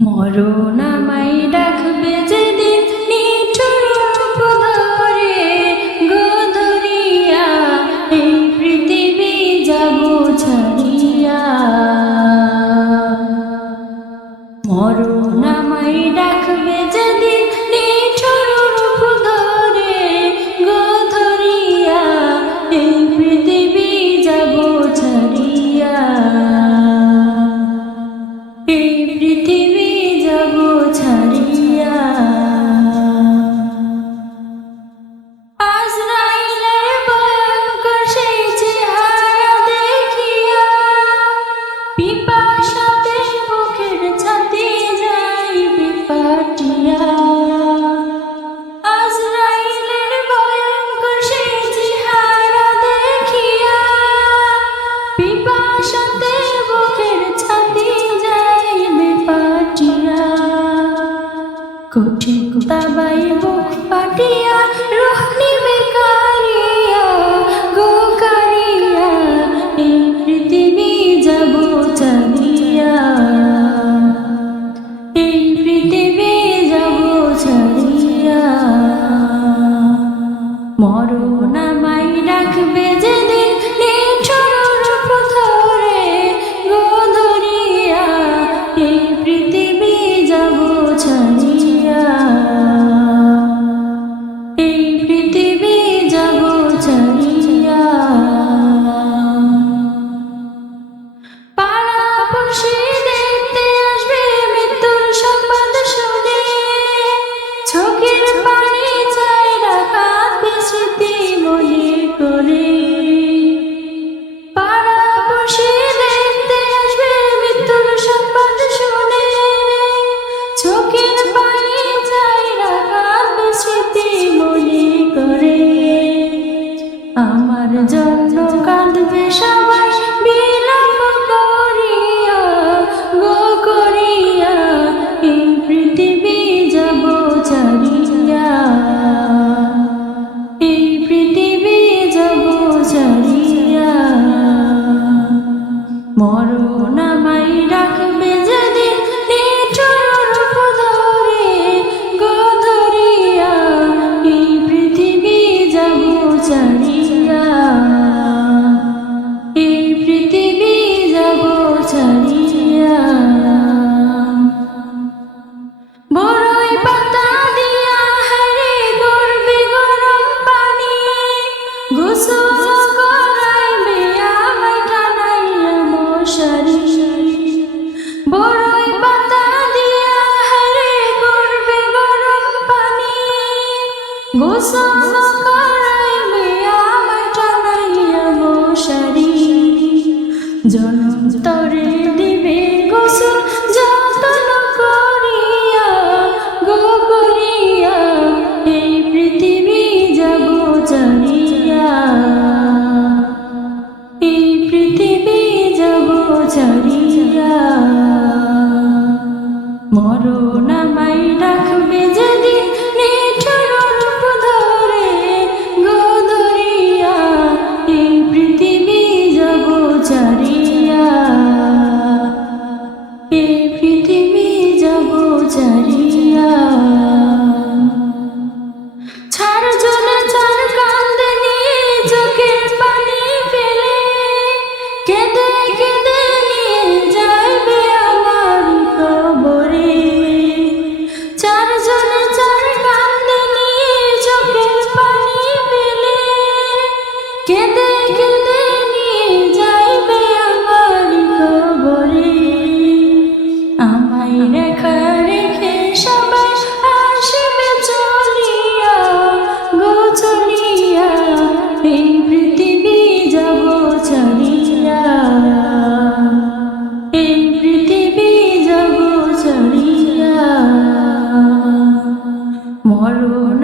মরণ আমায় ডাকবে যেদিন নিঠুর রূপ ধরে গো ধরিয়া, এই পৃথিবী যাব ছাড়িয়া। মরণ আমায় ডাকবে যেদিন নিঠুর রূপ ধরে গো ধরিয়া, এই পৃথিবী যাব ছাড়িয়া। এই পৃথিবী যাব ছাড়িয়া। আজরাইলের ভয়ঙ্কর সেই চেহারা দেখিয়া, পিপাসাতে বুকের ছাতি যাইবে ফাটিয়া। আজরাইলের ভয়ঙ্কর সেই চেহারা দেখিয়া, পিপাসাতে বুকের ছাতি যাইবে ফাটিয়া। কঠিন তাবাই বুক ফাটিয়া রূহ নিবে কারিয়া গো কারিয়া, এই পৃথিবী যাব ছাড়িয়া। এই পৃথিবী যাব ছাড়িয়া। মরণ আমায় ডাকবে যেদিন নিঠুর রূপ ধরে গো ধরিয়া, এই পৃথিবী যাব ছাড়িয়া। এই পৃথিবী যাব ছাড়িয়া। পাড়াপড়শি দেখতে আসবে মৃত্যুর সংবাদ শুনে, চোখের পানি ছাইড়া কাঁদবে স্মৃতি মনে করে। পাড়াপড়শি দেখতে আসবে মৃত্যুর সংবাদ শুনে, চোখের পানি ছাইড়া কাঁদবে স্মৃতি মনে করে। আমার জন্য কাঁদবে সবাই বিলাপ করিয়া গো করিয়া, এই পৃথিবী যাব ছাড়িয়া। এই পৃথিবী যাব ছাড়িয়া। মরণ আমায় ডাকবে যেদিন নিঠুর রূপ ধরে গো ধরিয়া, এই পৃথিবী যাব ছাড়িয়া। এই পৃথিবী যাব ছাড়িয়া। বড়ই পাতা দিয়া হারে গড়বে গরম পানি, গোসল করাইবে আমায় টানাইয়া মশারি। বড়ই পাতা দিয়া হারে গড়বে গরম পানি, গোসল করাইবে আমায় টানাইয়া মশারি। জনম তরে দিবে গোসল যতন করিয়া গো করিয়া, এই পৃথিবী যাব ছাড়িয়া। এই পৃথিবী যাব ছাড়িয়া। মরণ আমায় ডাকবে যেদিন নিঠুর রূপ ধরে গো ধরিয়া, এই পৃথিবী যাব ছাড়িয়া। এই পৃথিবী যাব ছাড়িয়া। ছাড় জলে ছাড় কান্দে নিয়ে চোখের পানি ফেলে, কেঁদে কেঁদে নিয়ে যাইবে আমার কবরে। চার জলে ছাড় কান্দে নিয়ে চোখের পানি ফেলে, কেঁদে কেঁদে নিয়ে যাইবে আমার কবরে। আমায় রেখা রেখে সবাই আসবে চলিয়া গো চলিয়া, এই পৃথিবী যাব ছাড়িয়া। এই পৃথিবী যাব ছাড়িয়া। মরণ